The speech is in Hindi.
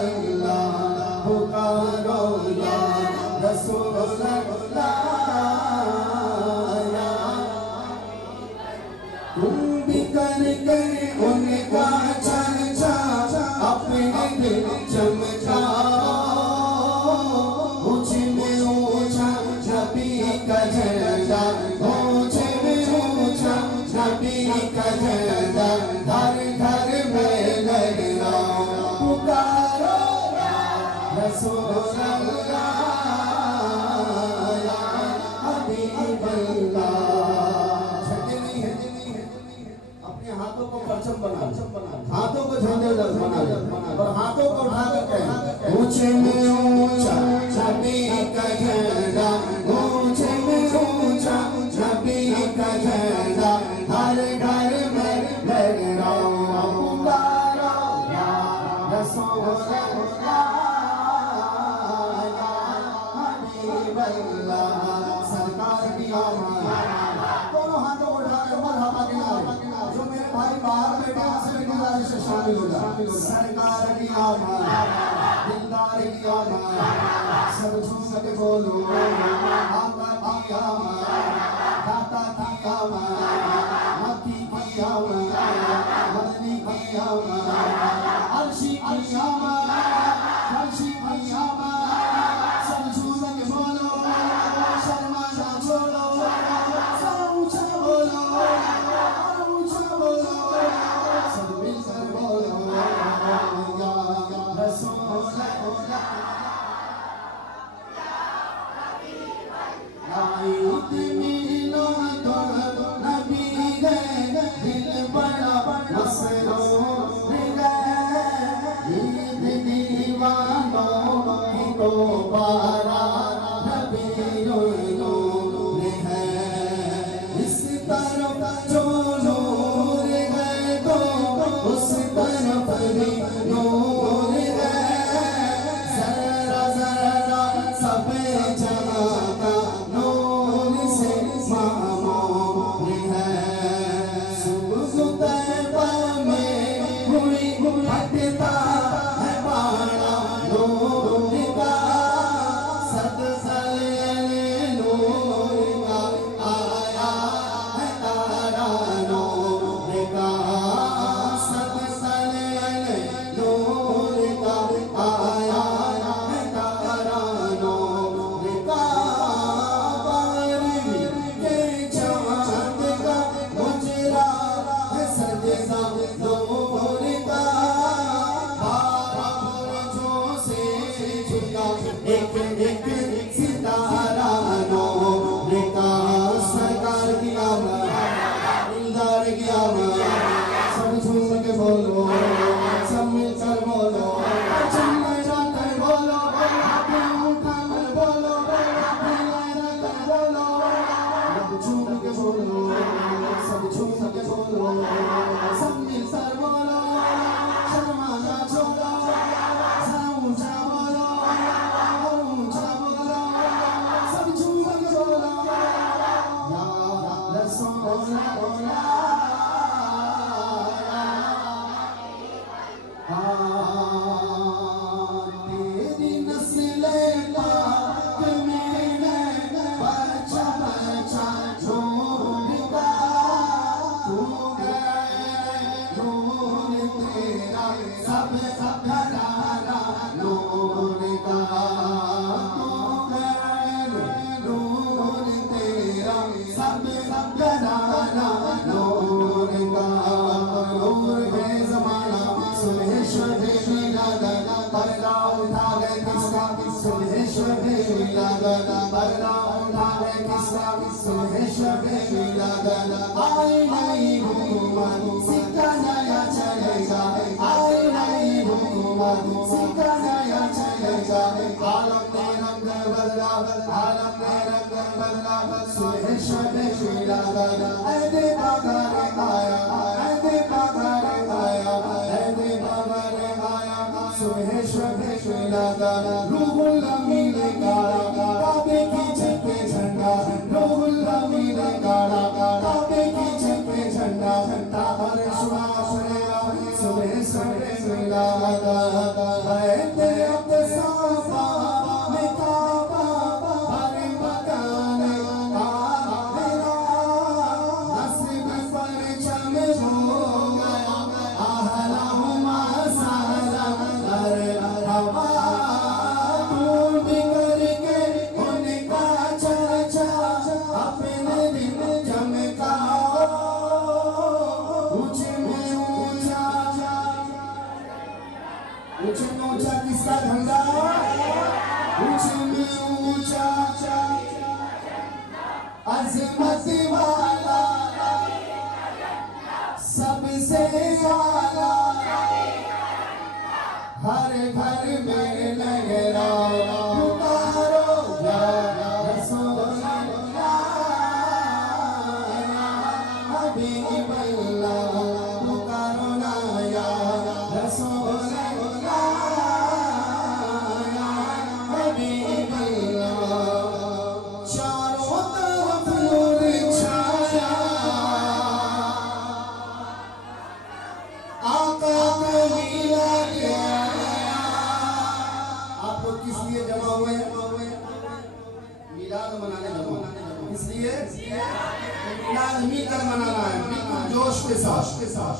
अल्लाह पुकारो या रसूल अल्लाह। तुम भी कर उनका चर्चा अपने दिल चमकाओ। ऊंच में ऊंचा नबी का झंडा, ऊंच में ऊंचा नबी का झंडा घर घर में लहराओ। पुकारो या रसूल अल्लाह या हबीब अल्लाह। हाथों को परचम बना, हाथों को झंडे बना और हाथों को उठा करके ऊंचे में ऊंचा नबी का झंडा, ऊंचे में ऊंचा नबी का झंडा हर घर में लहराओ। पुकारो या रसूल अल्लाह या हबीब अल्लाह। सरकार की आमद, दोनों हाथों को उठा कर मरहबा के नारे। जो मेरे भाई बाहर बैठे हैं गुजारिश से शामिल हो जाए। सरकार की आमद, दिलदार की आमद, सब झूम के बोलो आका की आमद, दाता की आमद, मक्की की आमद, मदनी की आमद, अर्शी की आमद, फर्शी की आमद। सब झूम के बोलो शर्मा ना छोड़ो, ऊंचा बोलो सब मिलकर बोलो या रसूल अल्लाह या मिलो तो नबी गए दिल बड़ा मसरूर गए। ईद दीवानों को पारा नबी नूर है। इस तरफ जो नूर है तो उस तरफ भी नूर है। जरा जरा सब जहां का नूर से मामूर है। सुबह तैबा में हुई फटता है बाड़ा नूर का। सदसले नूर का आया है तारा नूर का। सदसले नूर का आया है तारा नूर का। बारहवीं के चांद का गुजरा है सजदा नूर का। 12 बुर्जों से झुका एक एक सितारा नूर का। सरकार की आमद, दिलदार की आमद, सब झूम के बोलो सब मिलकर बोलो चिल्लाकर बोलो उठाकर बोलो लहराकर बोलो। सब झूम के बोलो सब झूम के बोलो सब मिलकर बोलो शर्मा ना छोड़ो। ऊंचा बोलो ऊंचा बोलो सब झूम के बोलो या रसूल अल्लाह। तेरी नस्ले पाक में बच्चा बच्चा झूमता। तू नूर तेरा सब सब घराना नूर का। तू नूर तेरा सब सब घराना नूर का। नूर है ज़माना सुहेश्वर है शीलादा पर्दा उठा गए किसका सुहेश्वर है शीलादा पर्दा उठा गए किसका सुहेश्वर है शीलादा। आए नई हुकूमत सिक्का नया चलेगा, आए नई हुकूमत सिक्का नया चलेगा। आलम ने रंग बदला, आलम ने रंग बदला सुहेश्वर है शीलादा। ऐदे बागारे आया, ऐदे बागारे आया, ऐदे बागारे आया सुहेश्वर है शीलादा। रूहुल अमीन काला काबे की छत पे झंडा, रूहुल अमीन काला काबे की छत पे झंडा। ताहर शुआ सुहेश्वर है शीलादा। ऊंचे में ऊंचा किसका झंडा? ऊंचे में ऊंचा अज़मत वाला सबसे आला हर घर में लहराओ पुकारो या रसूल अल्लाह हबीब अल्लाह पुकारो ना या रसूल इसलिए मिलाद मिलकर मनाना है, बिल्कुल जोश के साथ।